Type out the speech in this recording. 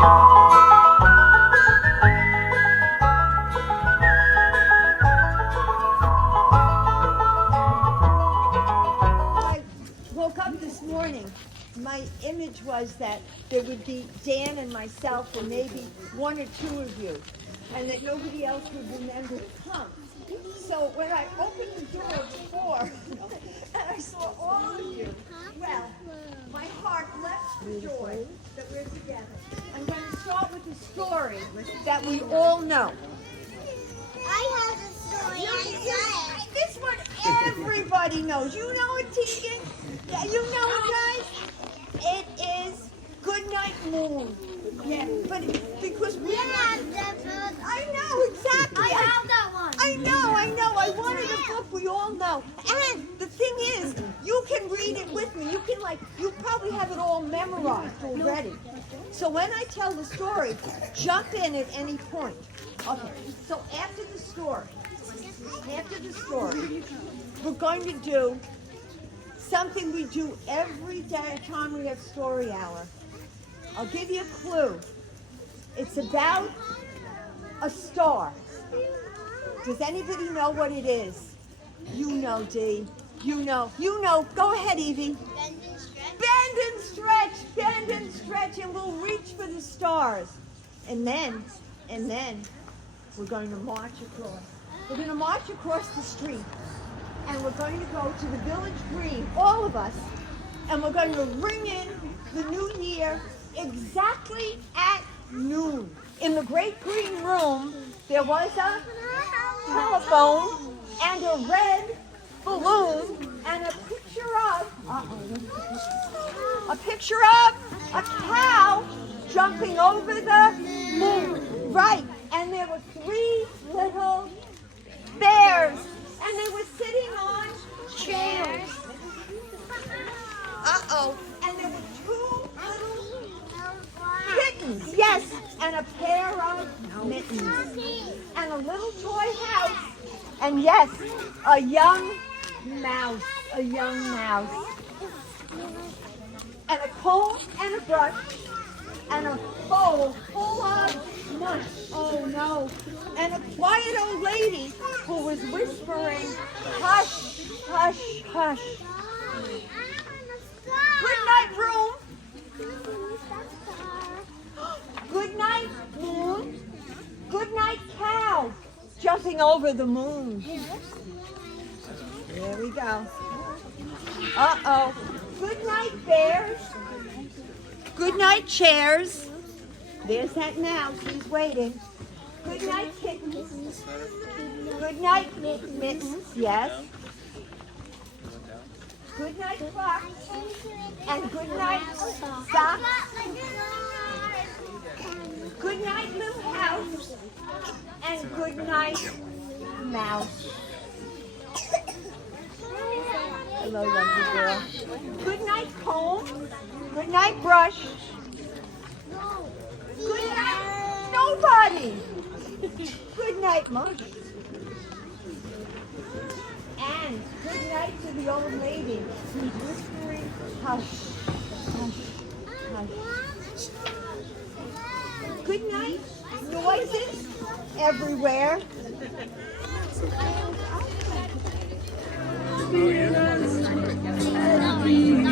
Woke up this morning, my image was that there would be Dan and myself and maybe one or two of you, and that nobody else would remember to come. So when I opened the door at 4 and I saw all of you, well, my heart leapt for joy that we're together. I'm going to start with a story that we all know. I have a story. This one everybody knows. You know it, Tegan? Yeah, you know it, guys? It is Goodnight Moon. Yeah, but because we have that book. I know, exactly. I have that one. I know. I wanted a book we all know. And the thing is, you can read it with me. You probably have it all memorized already. So when I tell the story, jump in at any point. Okay, so after the story, we're going to do something we do every day time we have story hour. I'll give you a clue. It's about a star. Does anybody know what it is? You know, Dee. You know. Go ahead, Evie. Bend and stretch. Bend and stretch, and we'll reach for the stars. And then, we're going to march across. We're going to march across the street, and we're going to go to the village green, all of us, and we're going to ring in the new year exactly at noon. In the great green room, there was a telephone and a red balloon and a picture of a cow jumping over the moon. Right, and there were 3 little bears, and they were sitting on chairs. And there were 2 little kittens, yes, and a pair of mittens, and a little toy house, and yes, a young mouse, and a comb and a brush, and a bowl full of mush, oh no, and a quiet old lady who was whispering, hush, hush, hush. Good night, room. Good night, moon. Good night, cow. Jumping over the moon. There we go. Uh-oh. Good night, bears. Good night, chairs. There's that mouse. He's waiting. Good night, kittens. Good night, mittens. Yes. Good night, clock. And good night, socks. Good night, little house. And good night, mouse. Hello, lovely girl. Good night, comb. Good night, brush. Good night, nobody. Good night, mush. And good night to the old lady who's whispering, hush, hush, hush. Good night, noises everywhere. Oh, yeah.